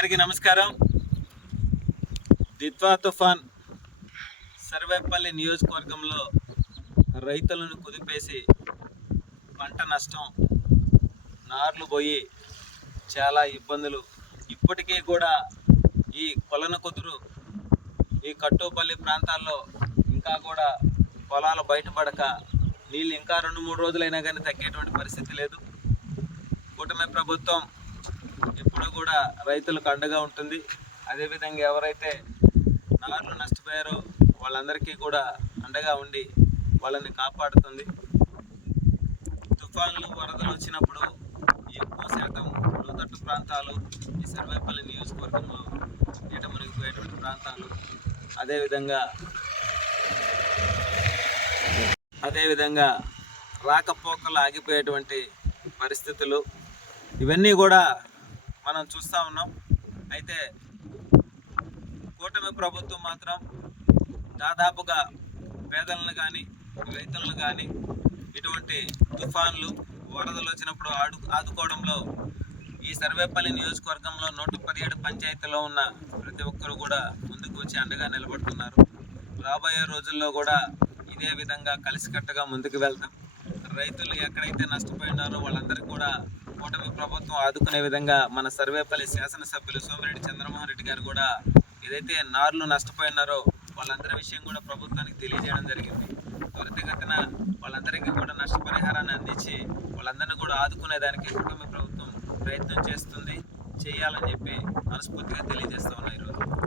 అందరికీ నమస్కారం. దిత్వా తుఫాన్ సర్వేపల్లి నియోజకవర్గంలో రైతులను కుదిపేసి పంట నష్టం, నార్లు పోయి చాలా ఇబ్బందులు. ఇప్పటికీ కూడా ఈ కొలన కుదురు, ఈ కట్టుపల్లి ప్రాంతాల్లో ఇంకా కూడా పొలాలు బయటపడక నీళ్ళు ఇంకా 2-3 రోజులైనా కానీ తగ్గేటువంటి పరిస్థితి లేదు. కూటమి ప్రభుత్వం ఎప్పుడూ కూడా రైతులకు అండగా ఉంటుంది. అదేవిధంగా ఎవరైతే నార్లు నష్టపోయారో వాళ్ళందరికీ కూడా అండగా ఉండి వాళ్ళని కాపాడుతుంది. తుఫాన్లు, వరదలు వచ్చినప్పుడు ఎక్కువ శాతం లోతట్టు ప్రాంతాలు, ఈ సర్వేపల్లి నియోజకవర్గంలో నీట మునిగిపోయేటువంటి ప్రాంతాలు, అదేవిధంగా రాకపోకలు ఆగిపోయేటువంటి పరిస్థితులు, ఇవన్నీ కూడా మనం చూస్తూ ఉన్నాం. అయితే కూటమి ప్రభుత్వం మాత్రం దాదాపుగా పేదలను కానీ రైతులను కానీ ఇటువంటి తుఫాన్లు, వరదలు వచ్చినప్పుడు ఆదుకోవడంలో ఈ సర్వేపల్లి నియోజకవర్గంలో 117 పంచాయతీలో ఉన్న ప్రతి ఒక్కరు కూడా ముందుకు వచ్చి అండగా నిలబడుతున్నారు. రాబోయే రోజుల్లో కూడా ఇదే విధంగా కలిసికట్టుగా ముందుకు వెళ్తాం. రైతులు ఎక్కడైతే నష్టపోయినారో వాళ్ళందరికీ కూడా కూటమి ప్రభుత్వం ఆదుకునే విధంగా మన సర్వేపల్లి శాసనసభ్యులు సోమిరెడ్డి చంద్రమోహన్ రెడ్డి గారు కూడా ఏదైతే నార్లు నష్టపోయినారో వాళ్ళందరి విషయం కూడా ప్రభుత్వానికి తెలియజేయడం జరిగింది. త్వరితగతిన వాళ్ళందరికీ కూడా నష్టపరిహారాన్ని అందించి వాళ్ళందరినీ కూడా ఆదుకునేదానికి కూటమి ప్రభుత్వం ప్రయత్నం చేయాలని చెప్పి మనస్ఫూర్తిగా తెలియజేస్తూ ఉన్నాయి ఈరోజు.